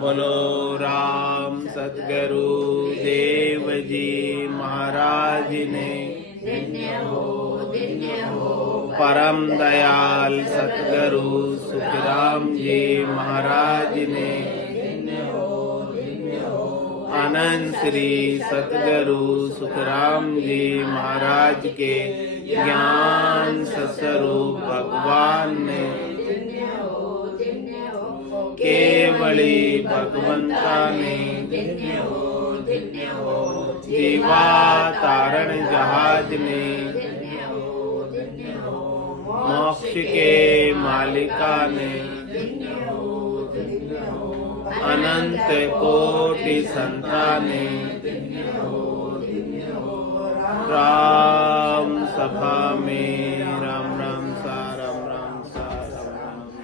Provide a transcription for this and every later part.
बोलो राम सतगुरु देव जी महाराज ने परम दयाल सतगुरु सुखराम जी महाराज ने अनंत श्री सतगुरु सुखराम जी महाराज के ज्ञान स्वरूप भगवान ने केवली भगवंता ने जीवा तारण जहाज ने मोक्ष के मालिका ने अनंत कोटि संताने राम सभा में राम राम सा राम राम सा राम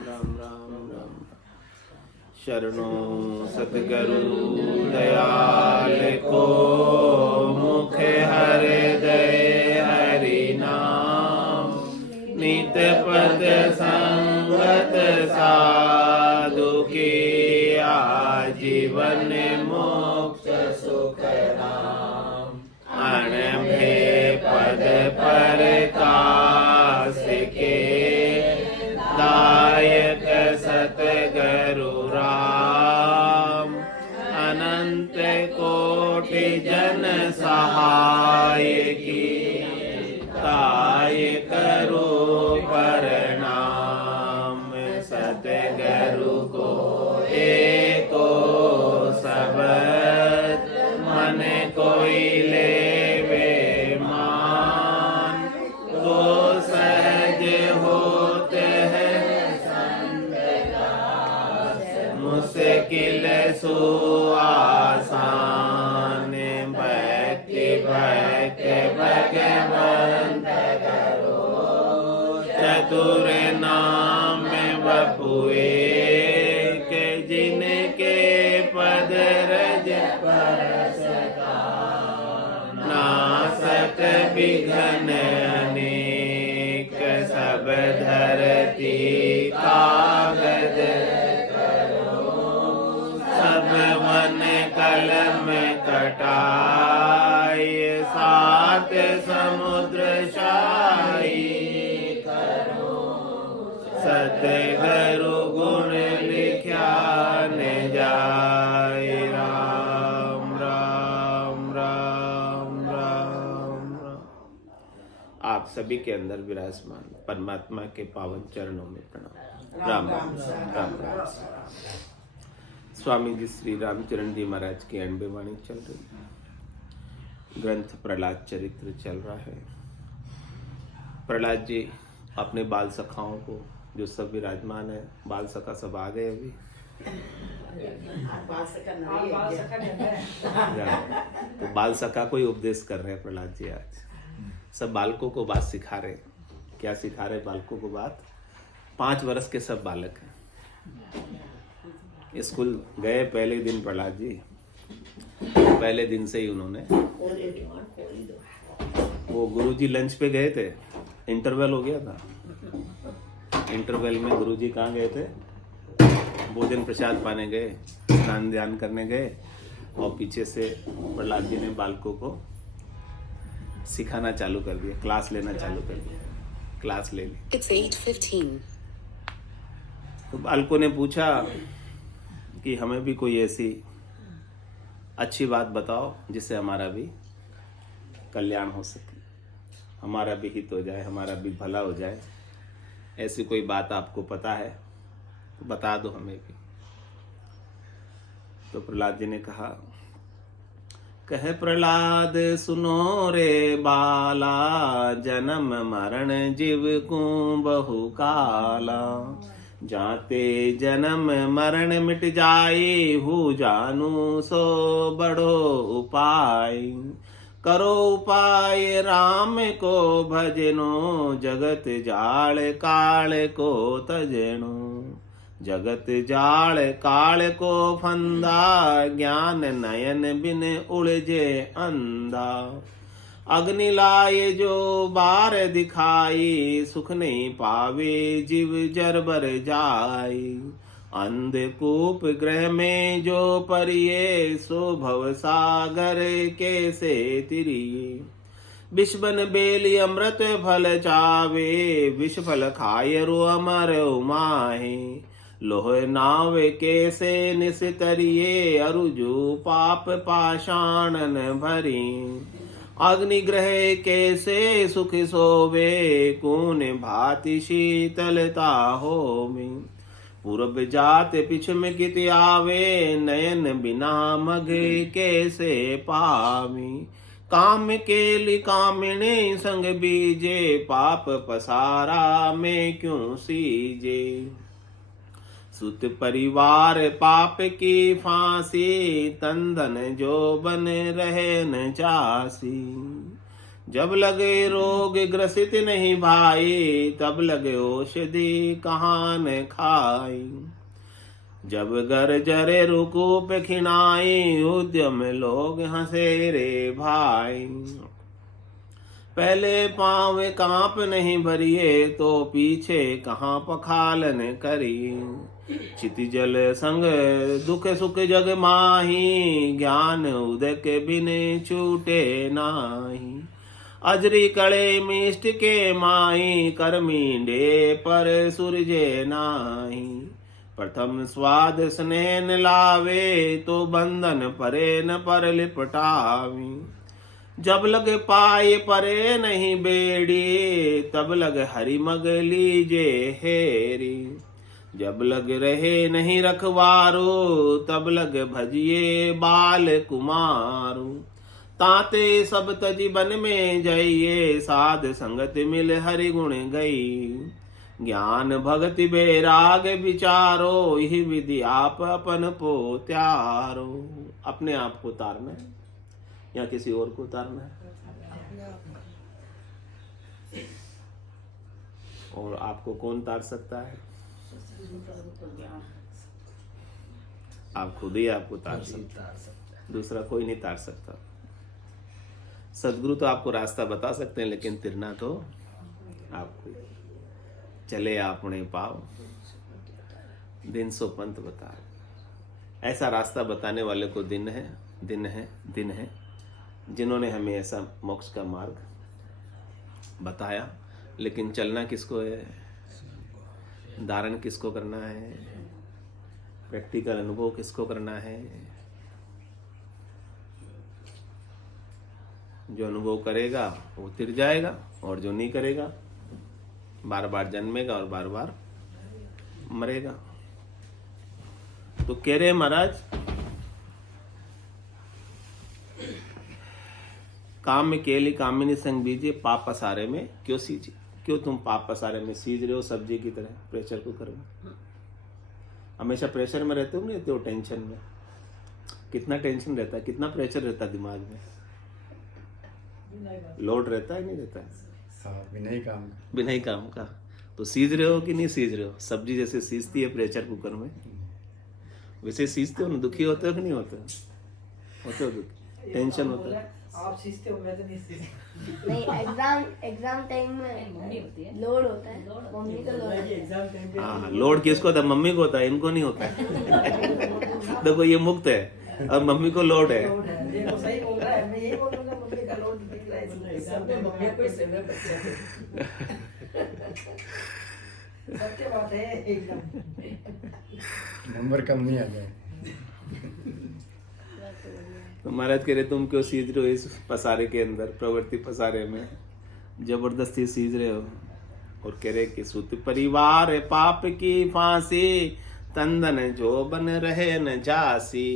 राम राम राम राम शरणों सतगुरु दयाल को मुख हृदय हरि नाम नित पद संगत साधु के आजीवन मोक्ष सुख नाम अनभे पद पर कास के दायक सतगुरु राम अनंत कोटि जन सहाय की काय करो प्रणाम सतगुरु को एको सबद मन कोई लेवे मान तो सहज होते हैं मुश्किल सो आसान भक्ति भक्ति भगवंत करो चतुर नाम बपुए के जिनके पद रज परस नासत विघ्न अनेक सब धरती कागज सब मन कलम कटाय सात समुद्र शाही करो सतगुरु गुण लिख्या न जाय राम राम राम राम राम। आप सभी के अंदर विराजमान परमात्मा के पावन चरणों में प्रणाम। राम राम राम राम। स्वामी जी श्री रामचरण जी महाराज की अनबे वाणी चल रही, ग्रंथ प्रहलाद चरित्र चल रहा है। प्रहलाद जी अपने बाल सखाओं को जो सब विराजमान है, बाल सखा सब आ गए अभी तो बाल सखा को ही उपदेश कर रहे हैं प्रहलाद जी। आज सब बालकों को बात सिखा रहे। क्या सिखा रहे बालकों को बात? 5 वर्ष के सब बालक हैं, स्कूल गए पहले दिन प्रहलाद जी, पहले दिन से ही उन्होंने वो गुरुजी लंच पे गए थे, इंटरवल हो गया था। इंटरवल में गुरुजी कहाँ गए थे? भोजन प्रसाद पाने गए, स्नान ध्यान करने गए और पीछे से प्रहलाद जी ने बालकों को सिखाना चालू कर दिया, क्लास लेना चालू कर दिया। क्लास ले ली। It's 8:15। तो बालकों ने पूछा कि हमें भी कोई ऐसी अच्छी बात बताओ जिससे हमारा भी कल्याण हो सके, हमारा भी हित हो जाए, हमारा भी भला हो जाए। ऐसी कोई बात आपको पता है तो बता दो हमें भी। तो प्रहलाद जी ने कहा, कहे प्रहलाद सुनो रे बाला, जन्म मरण जीव को बहु काला। जाते जन्म मरण मिट जाए, हो जानू सो बड़ो उपाय। करो उपाय राम को भजनो, जगत जाल काल को तजनो। जगत जाल काल को फंदा, ज्ञान नयन बिन उलझे अंधा। अग्नि लाए जो बार दिखाई, सुख नहीं पावे जीव जर बर जाई। अंधकूप ग्रह में जो परिये, सो भव सागर कैसे तिरिये। विष बन बेली अमृत फल चावे, विष फल खाय रु अमर उमाहे। लोह नाव कैसे निस्तरिये, अरुजु पाप पाषाणन भरी। अग्नि ग्रह कैसे सुख सोवे, कून भांति शीतलता होवे। पूर्व जात पिछम कित आवे, नयन बिना मग कैसे पावे। काम केलि कामिनी संग बीजे, पाप पसारा में क्यों सीजे। सुत परिवार पाप की फांसी, तन धन जो बन रहे न जासी। जब लगे रोग ग्रसित नहीं भाई, तब लगे औषधि कहाँ न खाई। जब घर जरे रुकूप खिनाई, उद्यम लोग हंसे रे भाई। पहले पाँव कांप नहीं भरिए, तो पीछे कहाँ पखालन करी। चिति जल संग दुख सुख जग माही, ज्ञान उदक बिन छूटे नाही। अजरी कड़े मिष्ट के माही, करमींडे पर सुरजे नाही। प्रथम स्वाद स्नेह लावे, तो बंधन परे न पर लिपटावी। जब लग पाए परे नहीं बेड़ी, तब लग हरि मग लीजे हेरी। जब लग रहे नहीं रखवारो, तब लग भजिए बाल कुमारो। ताते सब तजी बन में जाइए, साध संगत मिल हरि गुण गई। ज्ञान भक्ति बैराग विचारो, यही विधि आप अपन को त्यारो। अपने आप को उतारना है या किसी और को उतारना है? और आपको कौन उतार सकता है? आप खुद ही आपको उतार सकते हैं, दूसरा कोई नहीं उतार सकता। सदगुरु तो आपको रास्ता बता सकते हैं, लेकिन तिरना तो आपको। चले आपने पाव, दिन सो पंथ बता। ऐसा रास्ता बताने वाले को दिन है, दिन है, दिन है, जिन्होंने हमें ऐसा मोक्ष का मार्ग बताया। लेकिन चलना किसको है? धारण किसको करना है? प्रैक्टिकल अनुभव किसको करना है? जो अनुभव करेगा वो तिर जाएगा, और जो नहीं करेगा बार बार जन्मेगा और बार बार मरेगा। तो कह रहे महाराज, काम में केली कामिनी संग बीजे, पाप पसारे में क्यों सीजे। क्यों तुम पाप पसारे में सीज रहे हो सब्जी की तरह, प्रेशर कुकर में? हमेशा प्रेशर में रहते हो, नहीं रहते हो टेंशन में? कितना टेंशन रहता है, कितना प्रेशर रहता है दिमाग में? लोड रहता है नहीं रहता है? बिना ही काम का। तो सीज रहे हो कि नहीं सीज रहे हो? सब्जी जैसे सीजती है प्रेशर कुकर में, वैसे सीजते हो ना? दुखी होते हो कि नहीं होते? होते हो दुखी, टेंशन होता है। आप सीखते हो, मैं तो नहीं सीखती। नहीं, एग्जाम टाइम में लोड होता है, मम्मी को लोड है। हाँ, लोड किसको होता है? मम्मी को होता है, इनको नहीं होता है। देखो ये मुक्त है और मम्मी को लोड है। देखो सही बोल रहा है, मैं यही बोलूंगा, मम्मी का लोड दिख रहा है, सब में मम्मी को ही सेवा बच्चे। सत्य बात है एकदम। नंबर कम नहीं आ जाए। तो महाराज कह रहे तुम क्यों सीज रहे हो इस पसारे के अंदर, प्रवृत्ति पसारे में जबरदस्ती सीज रहे हो। और कह रहे कि सुत परिवार पाप की फांसी, तन धन जो बन रहे न जासी।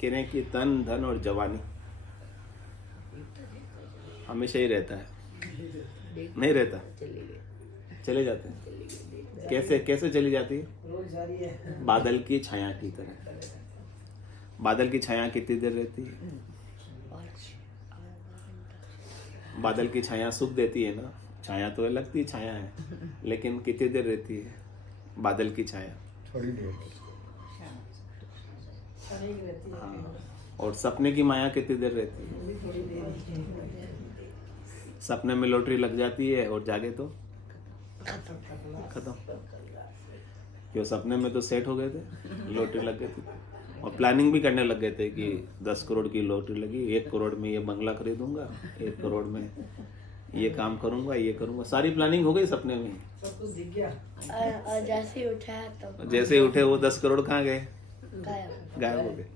कह रहे कि तन धन और जवानी हमेशा ही रहता है, नहीं रहता, चले जाते हैं। कैसे कैसे चली जाती है? रोज जारी है, बादल की छाया की तरह। बादल की छाया कितनी देर रहती है? बादल की छाया सुख देती है ना, छाया तो लगती छाया है, लेकिन कितनी देर रहती है बादल की छाया? थोड़ी देर। रहती है। और सपने की माया कितनी देर रहती है? थोड़ी देर। सपने में लॉटरी लग जाती है और जागे तो खत्म। कि वो सपने में तो सेट हो गए थे, लॉटरी लग गई थी, और प्लानिंग भी करने लग गए थे कि 10 करोड़ की लॉटरी लगी, 1 करोड़ में ये बंगला खरीदूंगा, 1 करोड़ में ये काम करूंगा, ये करूंगा, सारी प्लानिंग हो गई सपने में। सब कुछ दिख गया। और जैसे ही उठाया तो जैसे ही उठे वो 10 करोड़ कहाँ गए? गायब हो गए।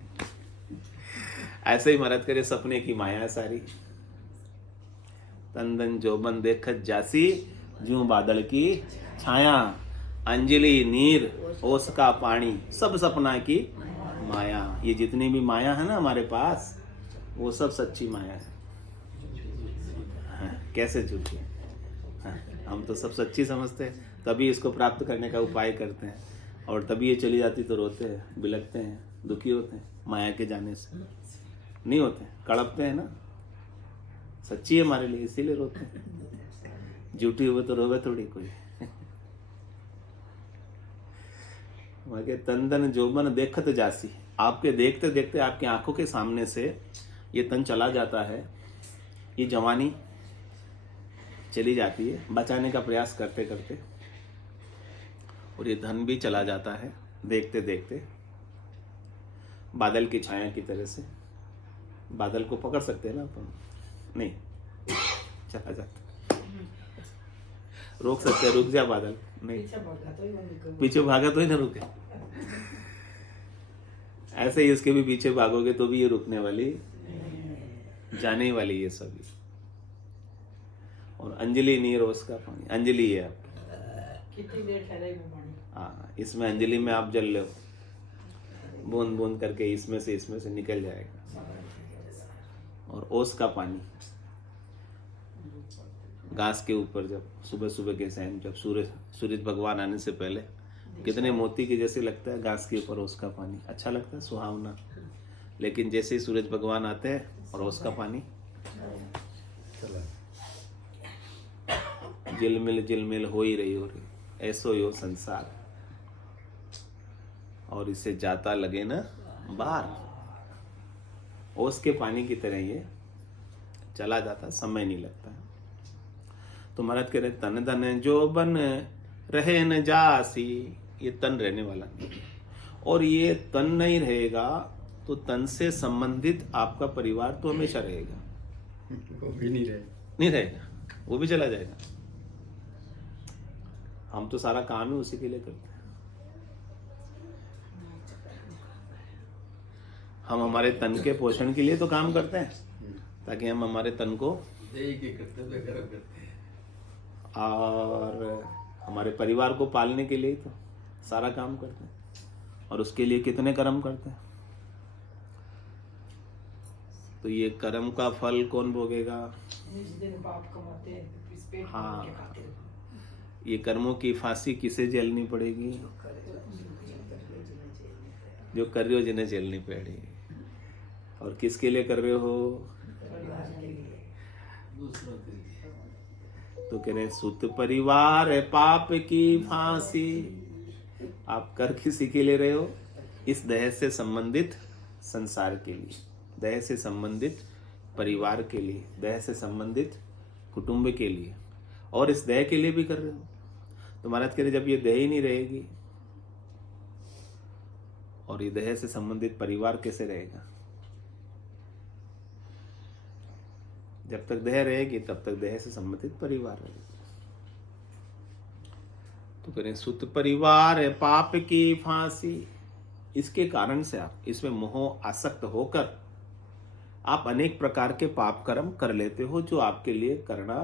ऐसे ही महाराज करे सपने की माया है सारी। तंदन जोबन देखत जासी, ज्यों बादल की छाया, अंजलि नीर ओस का पानी, सब सपना की माया। ये जितनी भी माया है ना हमारे पास, वो सब सच्ची माया है। हाँ, कैसे झूठी? हाँ, हम तो सब सच्ची समझते हैं, तभी इसको प्राप्त करने का उपाय करते हैं, और तभी ये चली जाती तो रोते हैं, बिलखते हैं, दुखी होते हैं माया के जाने से। नहीं होते, कड़पते हैं ना, सच्ची है हमारे लिए इसीलिए रोते हैं। झूठी हुए तो रोवे थोड़ी कोई। वहाँ के तंदन जोबन देखत जासी, आपके देखते देखते आपकी आंखों के सामने से ये तन चला जाता है, ये जवानी चली जाती है बचाने का प्रयास करते करते, और ये धन भी चला जाता है देखते देखते। बादल की छाया की तरह से बादल को पकड़ सकते हैं ना अपन, नहीं चला जाता, रोक सकते हैं, रुक जा बादल, नहीं पीछे भागा तो ही वो निकल। पीछे भागा तो ही ना रुके। ऐसे ही इसके भी पीछे भागोगे तो भी ये रुकने वाली, जाने वाली ये सभी। और अंजलि नीर ओस का पानी, अंजलि है आपकी। कितनी देर ठहरेगा पानी? हाँ, इसमें अंजलि में आप जल लो, बूंद बूंद करके इसमें से निकल जाएगा। और ओस का पानी, घास के ऊपर जब सुबह सुबह के टाइम, जब सूरज भगवान आने से पहले, कितने मोती के जैसे लगता है घास के ऊपर ओस का पानी, अच्छा लगता है, सुहावना। लेकिन जैसे ही सूरज भगवान आते हैं और ओस का पानी, चला झिलमिल हो ही रही, ऐसो यो संसार, और इसे जाता लगे ना बाहर। ओस के पानी की तरह ये चला जाता, समय नहीं लगता। तो महाराज कह रहे तन धन जो बन रहे न जासी, ये तन रहने वाला नहीं, और ये तन नहीं रहेगा तो तन से संबंधित आपका परिवार तो हमेशा रहेगा, वो भी नहीं रहे। नहीं रहेगा, वो भी चला जाएगा। हम तो सारा काम ही उसी के लिए करते हैं। हम हमारे तन के पोषण के लिए तो काम करते हैं, ताकि हम हमारे तन को और हमारे परिवार को पालने के लिए तो सारा काम करते हैं, और उसके लिए कितने कर्म करते हैं। तो ये कर्म का फल कौन भोगेगा? जिस दिन पाप कमाते हैं इस पेट हाँ। के खाते हैं। ये कर्मों की फांसी किसे झेलनी पड़ेगी? जो कर रहे हो जिन्हें झेलनी पड़ेगी। और किसके लिए कर रहे हो? तो कह रहे सुत परिवार है पाप की फांसी। आप कर किसी के लिए रहे हो? इस देह से संबंधित संसार के लिए, देह से संबंधित परिवार के लिए, देह से संबंधित कुटुंब के लिए, और इस देह के लिए भी कर रहे हो। तो महाराज कह रहे जब ये देह ही नहीं रहेगी और ये देह से संबंधित परिवार कैसे रहेगा? जब तक देह रहेगी तब तक देह से संबंधित परिवार रहेगा। तो करें सुत परिवार है पाप की फांसी। इसके कारण से आप इसमें मोह आसक्त होकर आप अनेक प्रकार के पाप कर्म कर लेते हो जो आपके लिए करना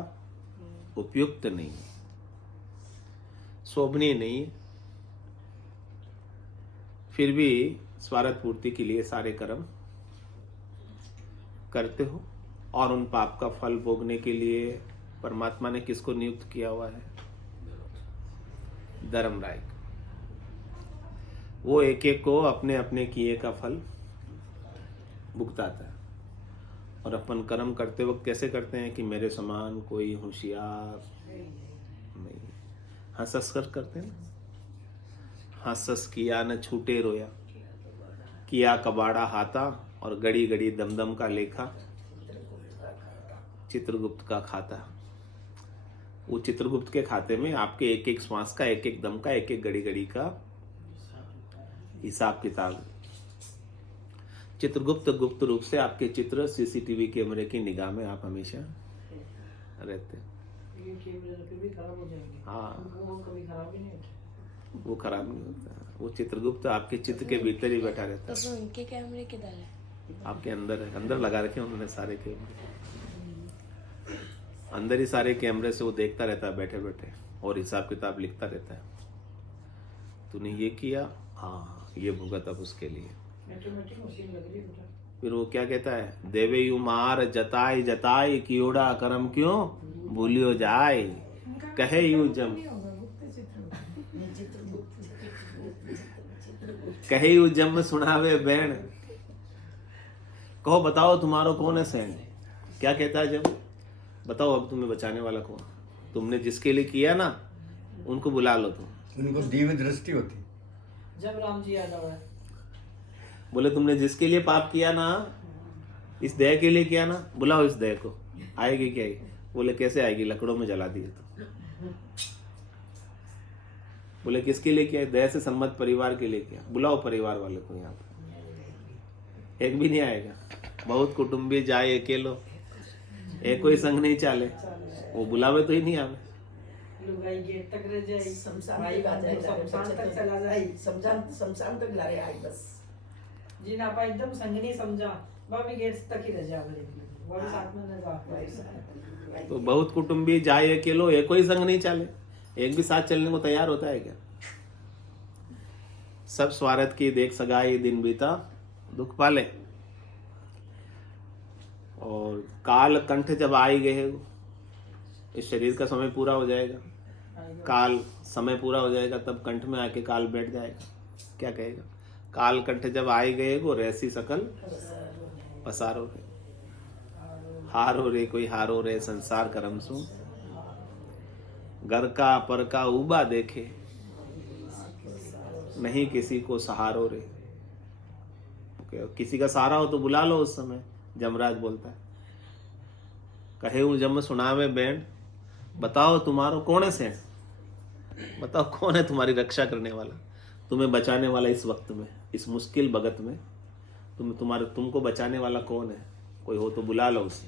उपयुक्त नहीं है, शोभनीय नहीं है। फिर भी स्वार्थ पूर्ति के लिए सारे कर्म करते हो, और उन पाप का फल भोगने के लिए परमात्मा ने किसको नियुक्त किया हुआ है? धर्मराय। वो एक एक को अपने अपने किए का फल भुगताता है। और अपन कर्म करते वक्त कैसे करते हैं कि मेरे समान कोई होशियार नहीं, हंस हंस कर करते हैं। हंस हंस किया न छूटे रोया, किया कबाड़ा हाथा और गड़ी गड़ी दमदम का लेखा चित्रगुप्त का खाता। वो चित्रगुप्त के खाते में आपके एक एक श्वास का, एक एक दम का, एक एक घड़ी घड़ी का हिसाब किताब। चित्रगुप्त गुप्त रूप से आपके चित्र सीसीटीवी कैमरे की निगाह में आप हमेशा रहते। ये कैमरे फिर भी खराब हो जाएंगे। हाँ, वो कभी खराब ही नहीं होते। वो खराब नहीं होता। वो चित्रगुप्त आपके चित्र के भीतर ही बैठा रहता तो है। उनके कैमरे किधर है? आपके अंदर है, अंदर लगा रखे हैं उन्होंने सारे कैमरे। अंदर ही सारे कैमरे से वो देखता रहता है बैठे बैठे, और हिसाब किताब लिखता रहता है। तूने ये किया, हाँ ये भुगत अब उसके लिए। ऑटोमेटिक मशीन लग रही है बेटा। फिर वो क्या कहता है, देवे यू मार जताई जताई कियोड़ा कर्म क्यों भूलियो जाए, कहे यू जम कहे यू जम सुनावे बैण। कहो बताओ तुम्हारो कौन है सैन। क्या कहता है जब, बताओ अब तुम्हें बचाने वाला कौन। तुमने जिसके लिए किया ना उनको बुला लो तुम। उनको दिव्य दृष्टि होती। जब राम जी याद आया, बोले तुमने जिसके लिए पाप किया ना, इस देह के लिए किया ना, बुलाओ इस देह को, आएगी क्या ये? बोले कैसे आएगी, लकड़ों में जला दिए तो। बोले किसके लिए किया? देह से संबद्ध परिवार के लिए किया, बुलाओ परिवार वाले को यहाँ पे। एक भी नहीं आएगा। बहुत कुटुंबी जाए अकेलो, एक कोई संग नहीं चाले। वो बुलावे तो ही नहीं आवे। लुगाई गेट तक रह जाए, शमशान भाई तक आ जाए, शमशान तक चला जाए। शमशान तक लाए आई बस। जी ना पा एकदम संग नहीं समझा, वह भी गेट तक ही रह जा, वो भी साथ में न जा। तो बहुत कुटुंबी जाए अकेलो, एक कोई संग नहीं चाले। एक भी साथ चलने को तैयार होता है क्या? सब स्वार्थ की देख सगाई, दिन बीता दुख पाले। और काल कंठ जब आई गए, इस शरीर का समय पूरा हो जाएगा, काल समय पूरा हो जाएगा, तब कंठ में आके काल बैठ जाएगा। क्या कहेगा? काल कंठ जब आई गए गो रहसी सकल पसारो रे, हारो रे कोई हारो रे संसार करम सु, घर का पर का उबा देखे, नहीं किसी को सहारो रे। किसी का सहारा हो तो बुला लो उस समय। जमराज बोलता है, कहे वो जम सुनावे बैण, बताओ तुम्हारो कौन है सेठ, बताओ कौन है तुम्हारी रक्षा करने वाला, तुम्हें बचाने वाला इस वक्त में, इस मुश्किल भगत में। तुमको बचाने वाला कौन है? कोई हो तो बुला लो उसे।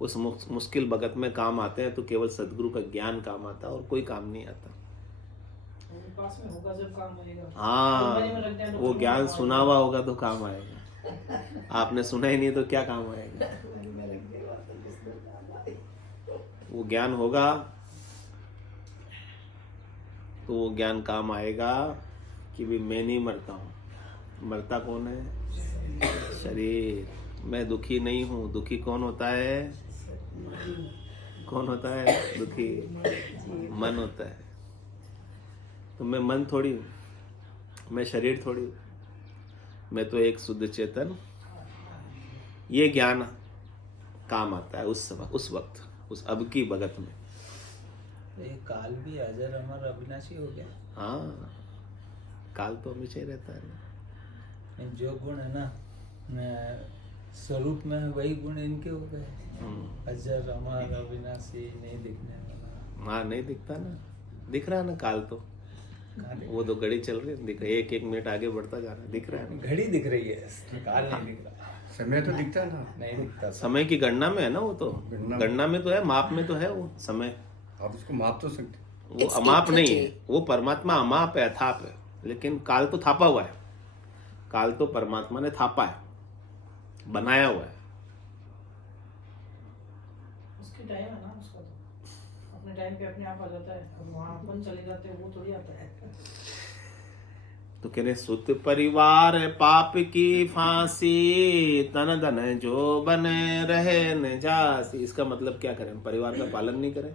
उस मुश्किल भगत में काम आते हैं तो केवल सदगुरु का ज्ञान काम आता है, और कोई काम नहीं आता। पास में होगा जब काम होएगा। हाँ, वो ज्ञान सुना हुआ होगा तो काम आएगा। आपने सुना ही नहीं तो क्या काम आएगा? वो ज्ञान होगा तो वो ज्ञान काम आएगा कि भी मैं नहीं मरता हूँ। मरता कौन है? शरीर। मैं दुखी नहीं हूँ। दुखी कौन होता है? कौन होता है दुखी? मन होता है। तो मैं मन थोड़ी हूँ, मैं शरीर थोड़ी हूँ, मैं तो एक शुद्ध चेतन। ये ज्ञान काम आता है उस वक्त, उस अब की भगत में। ये काल भी अजर अमर अविनाशी हो गया। हाँ, काल तो हमेशा ही रहता है ना। जो गुण है ना स्वरूप में है, वही गुण इनके हो गए। अजर अमर अविनाशी, नहीं दिखने वाला। हाँ, नहीं दिखता ना, दिख रहा है ना काल तो। वो तो घड़ी चल रही है, दिख रहा है, एक मिनट आगे बढ़ता जा रहा है, दिख रहा है। घड़ी दिख रही है, काल नहीं दिख रहा। समय तो दिखता है ना। नहीं दिखता। समय की गणना में है ना वो तो, गणना में तो है, माप में तो है वो समय। आप उसको माप तो सकते। वो अमाप नहीं है, वो परमात्मा अमाप है, अथाप है, लेकिन काल तो थापा हुआ है। काल तो परमात्मा ने थापा है, बनाया हुआ है। उसकी टाइम है ना, उसका तो अपने टाइम पे अपने आप आ जाता है। अब वहाँ अपन चले जाते हैं, वो थोड़ी आता है। तो कह रहे सुत परिवार पाप की फांसी, तन धन जो बने रहे न जासी। इसका मतलब क्या करें? परिवार का पालन नहीं करें,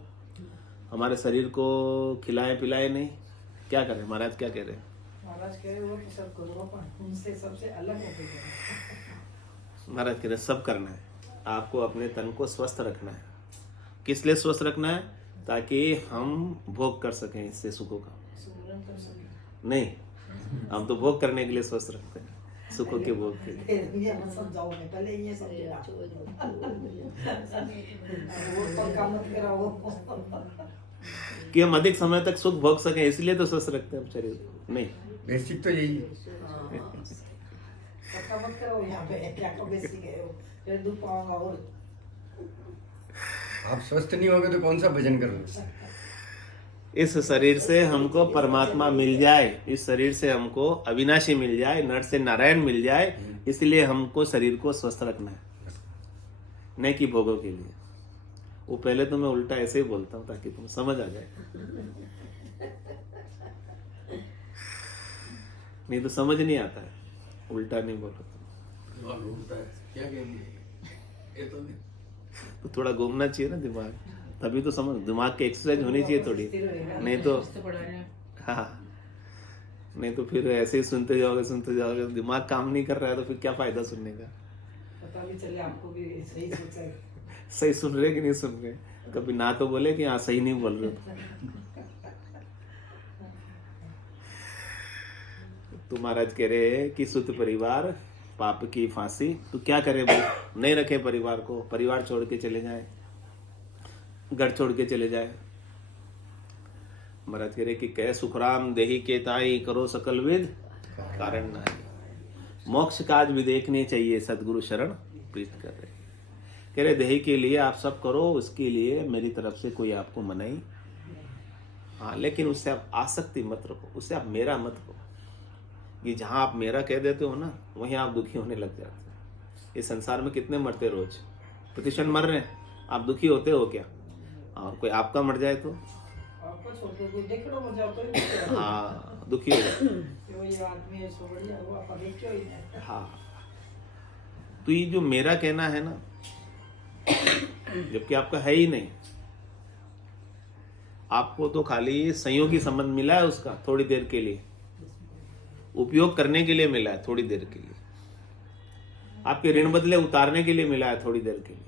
हमारे शरीर को खिलाए पिलाए नहीं, क्या करें? महाराज क्या कह रहे हैं? महाराज कह रहे हो कि सब करो, अपन उनसे सबसे अलग होके करो। महाराज कह रहे सब करना है, आपको अपने तन को स्वस्थ रखना है। किस लिए स्वस्थ रखना है? ताकि हम भोग कर सकें इससे सुखों का। सुमिरन कर सके। नहीं, हम तो भोग करने के लिए स्वस्थ रखते हैं, सुखों के भोग के लिए। फिर ये मत समझाओ, मैं पहले ये समझा। वो पक्का मत कराओ। कि हम अधिक समय तक सुख भोग सकें, इसलिए तो स्वस्थ रखते हैं हम शरीर को। नहीं, बेसिक तो यही है। पक्का मत करो यहाँ पे, क्या को बेसी गए हो, फिर दुख पाऊंगा। और आप स्वस्थ नहीं होगे तो कौन सा भजन करोगे? इस शरीर से हमको परमात्मा मिल जाए, इस शरीर से हमको अविनाशी मिल जाए, नर से नारायण मिल जाए, इसलिए हमको शरीर को स्वस्थ रखना है, नहीं कि भोगों के लिए। वो पहले तो मैं उल्टा ऐसे ही बोलता हूँ ताकि तुम समझ आ जाए, नहीं तो समझ नहीं आता है, उल्टा नहीं बोलो तो थोड़ा घूमना चाहिए ना दिमाग, तभी तो समझ, दिमाग की एक्सरसाइज होनी चाहिए थोड़ी, नहीं तो हाँ, नहीं तो फिर ऐसे ही सुनते जाओगे, दिमाग काम नहीं कर रहा है तो फिर क्या फायदा सुनने का। पता भी चले आपको भी सही सोचा है। सही सुन रहे कि नहीं सुन रहे, कभी ना तो बोले कि हाँ सही नहीं बोल रहे तो महाराज कह रहे हैं कि सुत परिवार पाप की फांसी, तो क्या करे भाई, नहीं रखे परिवार को, परिवार छोड़ के चले जाए, घर छोड़ के चले जाए। महाराज कह रहे कि कह सुखराम देही के ताई, करो सकल विद कारण नहीं, मोक्ष काज भी देखने चाहिए, सदगुरु शरण प्रीत कर रहे। कह रहे देही के लिए आप सब करो, उसके लिए मेरी तरफ से कोई आपको मनाही, हाँ, लेकिन उससे आप आसक्ति मत रखो, उससे आप मेरा मत कहो। कि जहाँ आप मेरा कह देते हो ना, वहीं आप दुखी होने लग जाते हो। इस संसार में कितने मरते रोज, प्रतिशत मर रहे हैं, आप दुखी होते हो क्या? और कोई आपका मर जाए तो आपको छोड़ के कोई देख लो मर जाओ तो हाँ दुखी हो जाते। जो ये आदमी है सो बढ़िया, वो आप देख क्यों ही नहीं। हाँ, तो ये जो मेरा कहना है ना, जबकि आपका है ही नहीं, आपको तो खाली संयोगी संबंध मिला है उसका, थोड़ी देर के लिए उपयोग करने के लिए मिला है, थोड़ी देर के लिए आपके ऋण बदले उतारने के लिए मिला है, थोड़ी देर के लिए,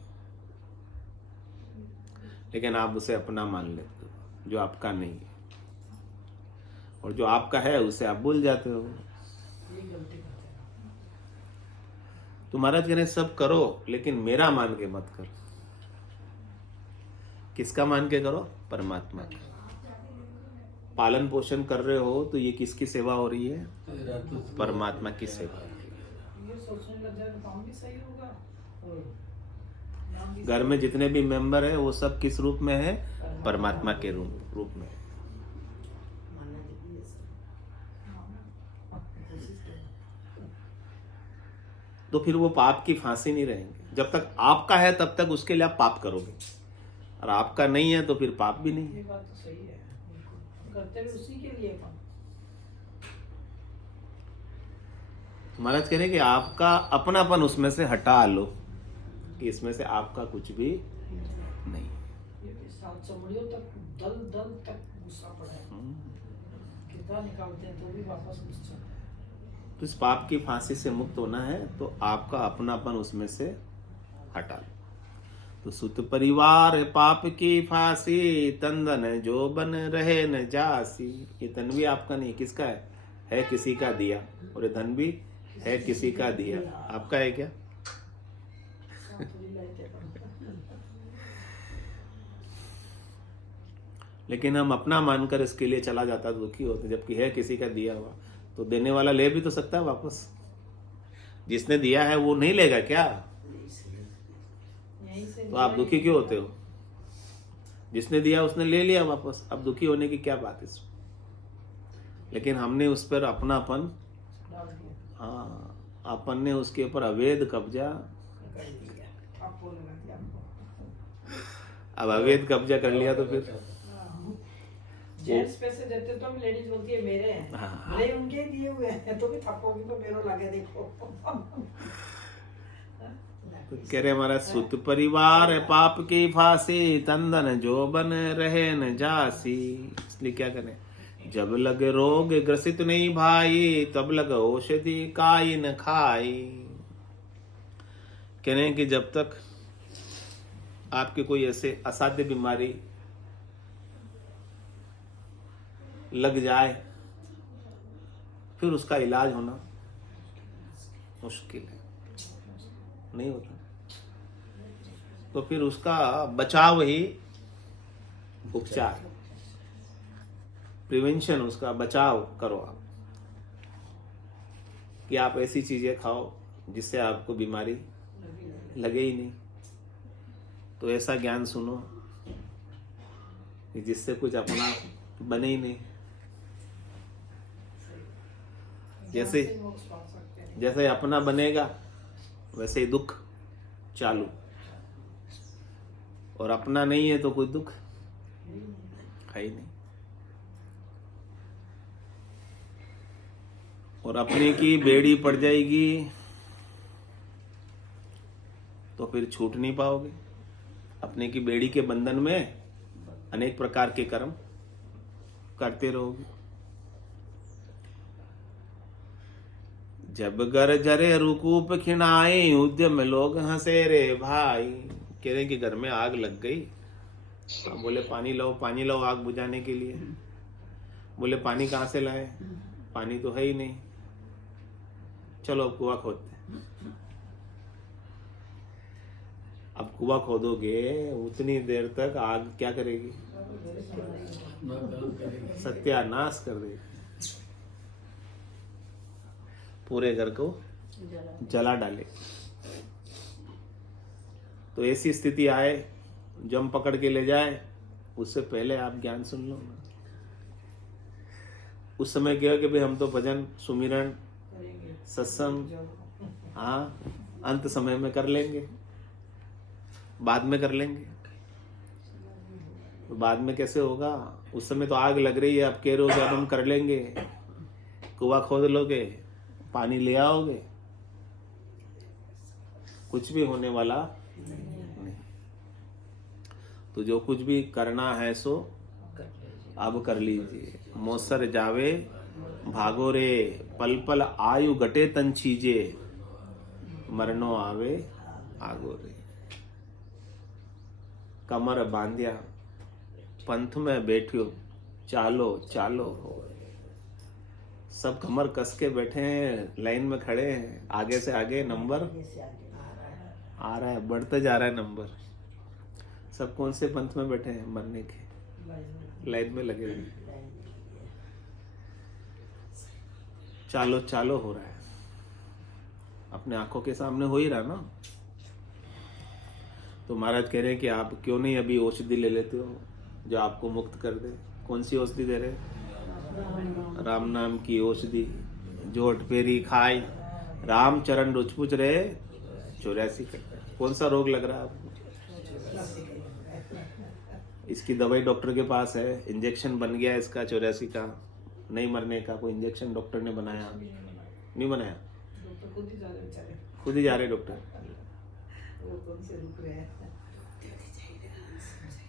लेकिन आप उसे अपना मान लेते हो जो आपका नहीं है, और जो आपका है उसे आप भूल जाते हो। ये गलती करते हैं। तो महाराज कह रहे सब करो लेकिन मेरा मान के मत करो। किसका मान के करो? परमात्मा का। पालन पोषण कर रहे हो तो ये किसकी सेवा हो रही है? परमात्मा की सेवा। ये सोचने लग जाए तो काम भी सही होगा और नाम भी घर में जितने भी मेंबर है वो सब किस रूप में है? परमात्मा के रूप में। मानना चाहिए सब। तो फिर वो पाप की फांसी नहीं रहेंगे। जब तक आपका है तब तक उसके लिए आप पाप करोगे, और आपका नहीं है तो फिर पाप भी नहीं है। ये बात तो सही है, करते भी उसी के लिए काम। महाराज कह रहे कि आपका अपनापन उसमें से हटा लो, कि इसमें से आपका कुछ भी नहीं। ये भी सात चमड़ियों तक दल दल तक गुस्सा पड़ा है, कितना निकालते हैं तो भी वापस घुस जाता है। तो इस पाप की फांसी से मुक्त होना है तो आपका अपनापन उसमें से हटा लो। तो सुत परिवार है पाप की फांसी, तंदन जो बन रहे न जासी। ये तन भी आपका नहीं, किसका है किसी का दिया, और ये धन भी है किसी का दिया। आपका है क्या? थोड़ी लाइट है। लेकिन हम अपना मानकर इसके लिए चला जाता तो दुखी होते, जबकि है किसी का दिया हुआ। तो देने वाला ले भी तो सकता है वापस। जिसने दिया है वो नहीं लेगा क्या? यहीं से तो आप दुखी क्यों होते हो? जिसने दिया उसने ले लिया वापस, अब दुखी होने की क्या बात इसमें? लेकिन हमने उस पर अपनापन, डाल दिया, हाँ, अपन ने उसके ऊपर अवैध कब्जा, कर दिया, आपको लगा दिया आपको। अब अवैध कब्जा कर लिया तो फिर जेंट्स पैसे देते तो भी लेडीज बोलती है मेरे हैं, हाँ। भले उनके ही दिए हुए हैं तो भी थप्पोगी तो मेरो लगे देखो। तो कह रहे हमारा सुत परिवार है पाप की फांसी, तंदन जो बन रहे न जासी। इसलिए क्या करें? जब लगे रोग ग्रसित नहीं भाई, तब लग औषधि काई न खाई। कह रहे हैं कि जब तक आपके कोई ऐसे असाध्य बीमारी लग जाए फिर उसका इलाज होना मुश्किल है, नहीं होता। तो फिर उसका बचाव ही उपचार। प्रिवेंशन, उसका बचाव करो आप, कि आप ऐसी चीजें खाओ जिससे आपको बीमारी लगे ही नहीं। तो ऐसा ज्ञान सुनो कि जिससे कुछ अपना बने ही नहीं। जैसे से मोक्ष पा सकते हैं। जैसे अपना बनेगा वैसे ही दुख चालू, और अपना नहीं है तो कोई दुख है ही नहीं। और अपने की बेड़ी पड़ जाएगी तो फिर छूट नहीं पाओगे। अपने की बेड़ी के बंधन में अनेक प्रकार के कर्म करते रहोगे। जब घर जरे रुकूप खिनाए, उद्यम लोग हंसे रे भाई। कह रहे कि घर में आग लग गई। बोले पानी लाओ आग बुझाने के लिए। बोले पानी कहाँ से लाए? पानी तो है ही नहीं। चलो अब कुआं खोदते हैं। अब कुआं खोदोगे उतनी देर तक आग क्या करेगी? सत्यानाश कर देगी, पूरे घर को जला डाले। तो ऐसी स्थिति आए, जम पकड़ के ले जाए, उससे पहले आप ज्ञान सुन लो ना। उस समय क्या कि भाई हम तो भजन सुमिरन सत्संग हाँ अंत समय में कर लेंगे, बाद में कर लेंगे। तो बाद में कैसे होगा? उस समय तो आग लग रही है, आप कह रहे हो कि अब हम कर लेंगे। कुआं खोद लोगे, पानी ले आओगे, कुछ भी होने वाला नहीं। तो जो कुछ भी करना है सो अब कर लीजिए। मोसर जावे भागो रे, पल पल आयु घटे तन छीजे, मरनो आवे आगो रे। कमर बांधिया पंथ में बैठियो, चालो चालो हो। सब कमर कस के बैठे हैं, लाइन में खड़े हैं, आगे से आगे नंबर आ रहा है, बढ़ते जा रहा है नंबर। सब कौन से पंथ में बैठे हैं? मरने के लाइन में लगे हुए। चालो चालो हो रहा है, अपने आंखों के सामने हो ही रहा ना। तो महाराज कह रहे हैं कि आप क्यों नहीं अभी औषधि ले लेते हो जो आपको मुक्त कर दे। कौन सी औषधि दे रहे? राम नाम की औषधि, जो अटपेरी खाए, राम चरण रुचपुच रहे 84 करता। कौन सा रोग लग रहा है आपको? इसकी दवाई डॉक्टर के पास है, इंजेक्शन बन गया इसका 84 का, नहीं मरने का। कोई इंजेक्शन डॉक्टर ने बनाया? नहीं बनाया, डॉक्टर खुद ही जा रहे बेचारे, खुद ही जा रहे डॉक्टर। वो कौन से रुक रहे हैं।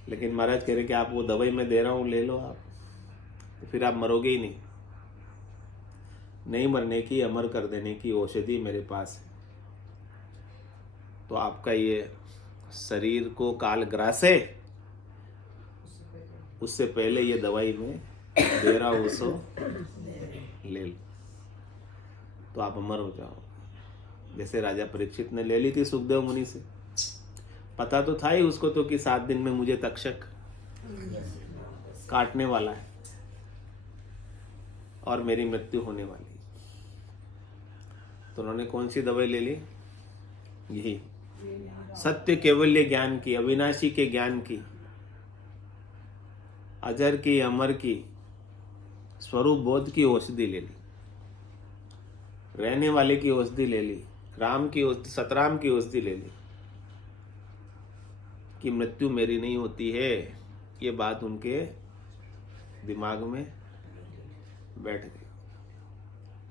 लेकिन महाराज कह रहे कि आप वो दवाई मैं दे रहा हूँ ले लो आप, तो फिर आप मरोगे ही नहीं। नहीं मरने की, अमर कर देने की औषधि मेरे पास है। तो आपका ये शरीर को काल ग्रासे, उससे पहले ये दवाई मैं दे रहा हूँ, उसको ले लो तो आप अमर हो जाओ। जैसे राजा परीक्षित ने ले ली थी सुखदेव मुनि से। पता तो था ही उसको तो कि 7 दिन में मुझे तक्षक काटने वाला है और मेरी मृत्यु होने वाली। तो उन्होंने कौन सी दवाई ले ली? यही सत्य केवल्य ज्ञान की, अविनाशी के ज्ञान की, अजर की, अमर की, स्वरूप बोध की औषधि ले ली, रहने वाले की औषधि ले ली, राम की औषधि, सतराम की औषधि ले ली कि मृत्यु मेरी नहीं होती है। ये बात उनके दिमाग में बैठ गई,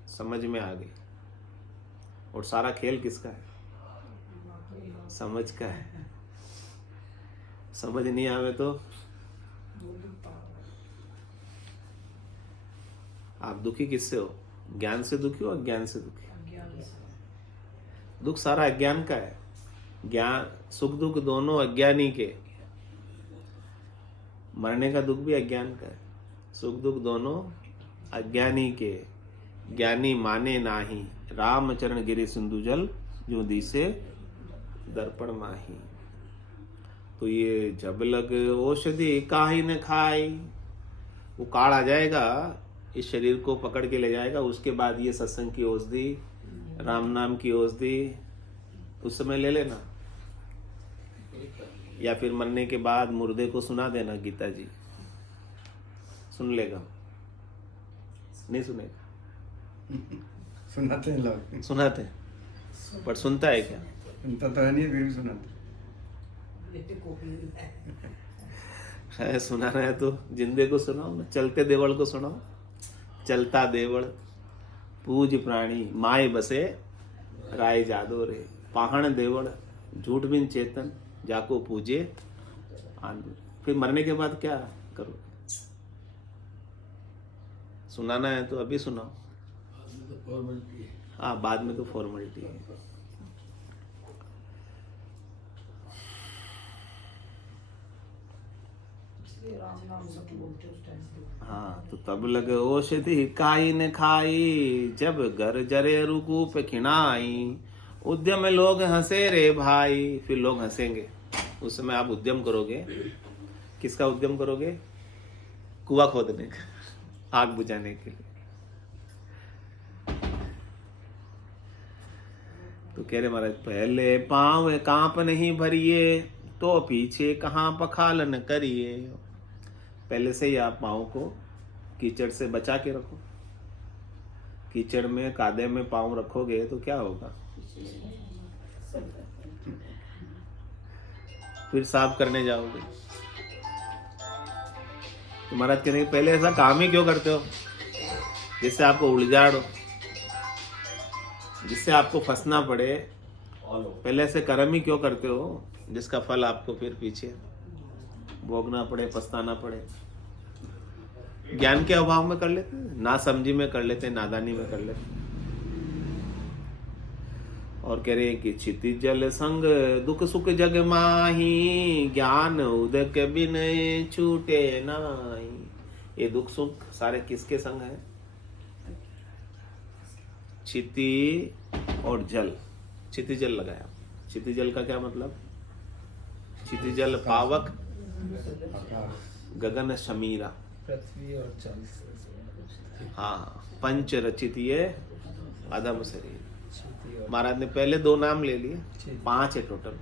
समझ में आ गई। और सारा खेल किसका है? समझ का है। समझ नहीं आवे तो आप दुखी किससे हो? ज्ञान से दुखी हो, अज्ञान से दुखी? दुख सारा अज्ञान का है। ज्ञान सुख दुख दोनों अज्ञानी के। मरने का दुख भी अज्ञान का है, सुख दुख दोनों अज्ञानी के। ज्ञानी माने नाही, राम चरण गिरि सिंधु जल, जो दिसे दर्पण माही। तो ये जब लग औषधि काहि न खाई, वो काल आ जाएगा, इस शरीर को पकड़ के ले जाएगा। उसके बाद ये सत्संग की औषधि, राम नाम की औषधि उस समय ले लेना, या फिर मरने के बाद मुर्दे को सुना देना गीता जी, सुन लेगा, नहीं सुनेगा? सुनाते हैं लोग, सुनाते हैं, पर सुनता है क्या? सुनता तो है नहीं, फिर भी सुनाते। बेटे को भी है सुनाना है तो जिंदे को सुनाओ ना, चलते देवल को सुनाओ। चलता देवल पूज प्राणी, माए बसे राय जादो रे, पाहण देवल झूठ बिन चेतन, जाको पूजे आंदो। फिर मरने के बाद क्या करो? सुनाना है तो अभी सुनाओ। हाँ, बाद में तो फॉर्मेलिटी है। इसलिए राम नाम सब बोलते उस टाइम पे। हाँ, तो तब लगे औषधि काई न खाई, जब घर जरे रुकूप खिनाई, उद्यम लोग हंसे रे भाई। फिर लोग हंसेंगे, उस समय आप उद्यम करोगे। किसका उद्यम करोगे? कुआं खोदने का, आग बुझाने के लिए। तो कह रहे महाराज, पहले पांव कांप नहीं भरिए, तो पीछे कहाँ पखालन करिए। पहले से ही आप पाँव को कीचड़ से बचा के रखो। कीचड़ में, कादे में पाँव रखोगे तो क्या होगा? फिर साफ करने जाओगे तो महाराज कहते हैं, पहले ऐसा काम ही क्यों करते हो जिससे आपको उलझाड़ हो, जिससे आपको फंसना पड़े? पहले ऐसे कर्म ही क्यों करते हो जिसका फल आपको फिर पीछे भोगना पड़े, पछताना पड़े? ज्ञान के अभाव में कर लेते, ना समझी में कर लेते, नादानी में कर लेते। और कह रहे कि क्षितिज जल संग दुख सुख जग माही, ज्ञान उदक बिन छूटे नाही। ये दुख सुख सारे किसके संग है? क्षिति और जल। क्षिति जल लगाया। क्षिति जल का क्या मतलब? क्षिति जल पावक, गगन समीरा, पृथ्वी और जल। हाँ, पंच रचित ये अधम शरीर। महाराज ने पहले 2 नाम ले लिए, 5 है टोटल।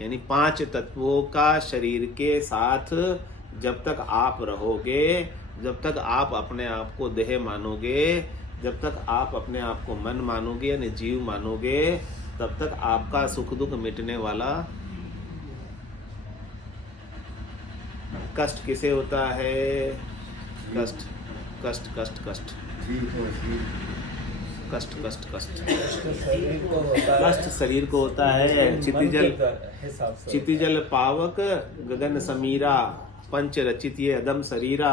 यानी 5 तत्वों का शरीर के साथ जब तक आप रहोगे, जब तक आप अपने आप को देह मानोगे, जब तक आप अपने आप को मन मानोगे यानी जीव मानोगे, तब तक आपका सुख दुख मिटने वाला। कष्ट किसे होता है? कष्ट कष्ट कष्ट कष्ट जीव को जीव, कष्ट कष्ट कष्ट शरीर को होता है, कष्ट शरीर को होता है। क्षितिजल, हिसाब से क्षितिजल पावक, गगन समीरा, पंच रचित ये अदम शरीरा,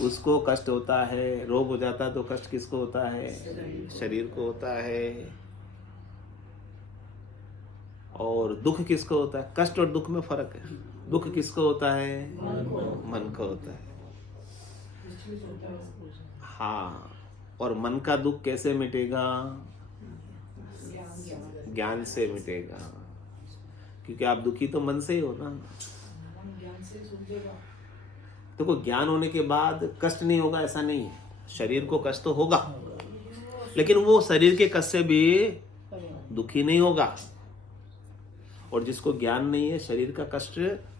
उसको कष्ट होता है। रोग हो जाता है तो कष्ट किसको होता है? शरीर को होता है। और दुख किसको होता है? कष्ट और दुख में फर्क है। दुख किसको होता है? मन को होता है। हाँ, और मन का दुख कैसे मिटेगा? ज्ञान से मिटेगा, क्योंकि आप दुखी तो मन से ही हो ना। ज्ञान से सुलझेगा। देखो, ज्ञान होने के बाद कष्ट नहीं होगा ऐसा नहीं है। शरीर को कष्ट तो होगा, लेकिन वो शरीर के कष्ट से भी दुखी नहीं होगा। और जिसको ज्ञान नहीं है, शरीर का कष्ट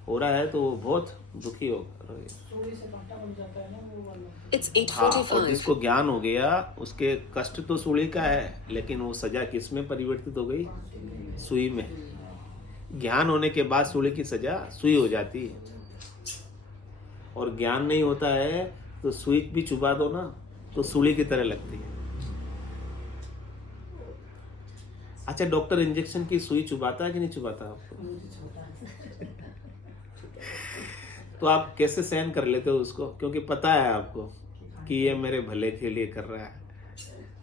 हो रहा है, तो वो बहुत दुखी होगा। चोरी से कांटा बन जाता है ना वो वाला। It's हाँ, और 8:45. जिसको ज्ञान हो गया, उसके कष्ट तो सूली का है, लेकिन वो सजा किस में परिवर्तित हो गई? सुई में। ज्ञान होने के बाद सूली की सजा सुई हो जाती है। और ज्ञान नहीं होता है तो सुई भी चुबा दो ना तो सूली की तरह लगती है। अच्छा, डॉक्टर इंजेक्शन की सुई चुबाता है कि नहीं चुबाता आपको? तो आप कैसे सहन कर लेते हो उसको? क्योंकि पता है आपको कि ये मेरे भले के लिए कर रहा है,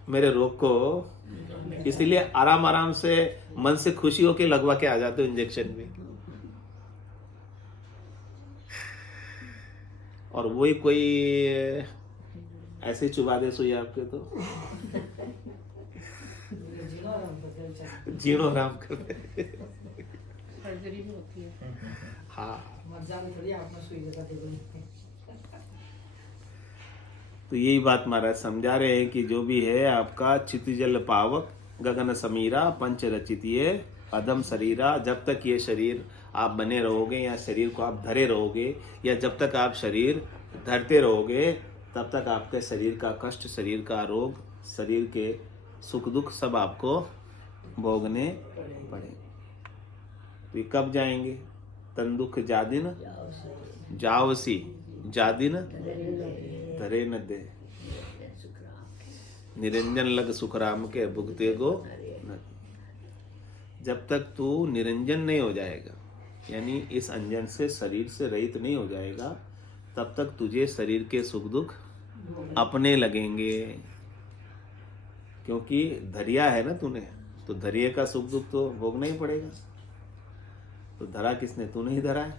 मेरे रोग को। इसीलिए आराम आराम से मन से खुशी होके लगवा के आ जाते हो इंजेक्शन में। और वही कोई ऐसे ही चुबा दे सुई आपके तो जीरो आराम कर दे। सर्जरी भी होती है। हाँ, मत जाने थोड़ी आपने सुई जगह दे दी। तो यही बात महाराज समझा रहे हैं कि जो भी है आपका चितिजल पावक गगन समीरा पंच रचित ये अधम शरीरा, जब तक ये शरीर आप बने रहोगे या शरीर को आप धरे रहोगे या जब तक आप शरीर धरते रहोगे तब तक आपके शरीर का कष्ट, शरीर का रोग, शरीर के सुख दुख सब आपको भोगने पड़ेंगे। तो ये कब जाएंगे? तन दुख जादिन जावसी जादिन धरे न दे, निरंजन लग सुखराम के भुगते गो न। जब तक तू निरंजन नहीं हो जाएगा, यानी इस अंजन से शरीर से रहित नहीं हो जाएगा, तब तक तुझे शरीर के सुख दुख अपने लगेंगे। क्योंकि धरिया है ना तूने, तो धरिए का सुख दुख तो भोगना ही पड़ेगा। तो धरा किसने? तूने ही धरा है,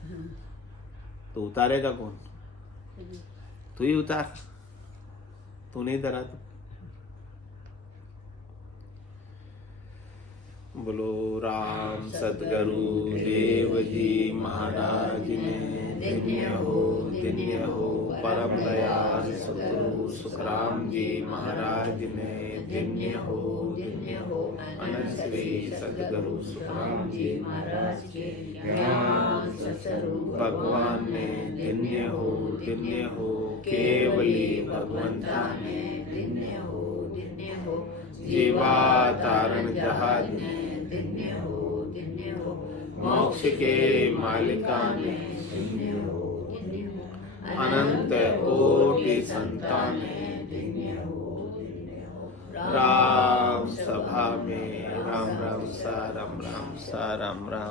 तो उतारेगा कौन? तू ही उतार, तूने ही धरा। तो बोलो राम सतगुरु देव जी महाराज ने धन्य हो परम दयाल सतगुरु सुखराम जी महाराज ने धन्य हो अनंत श्री सतगुरु सुखराम जी महाराज के ज्ञान स्वरूप भगवान ने धन्य हो केवली भगवंता ने धन्य हो जीवा तारण जहाज ने धन्य हो मोक्ष के मालिका ने धन्य हो अनंत कोटि संतान ने धन्य हो राम सभा में राम राम सा राम राम सा राम राम।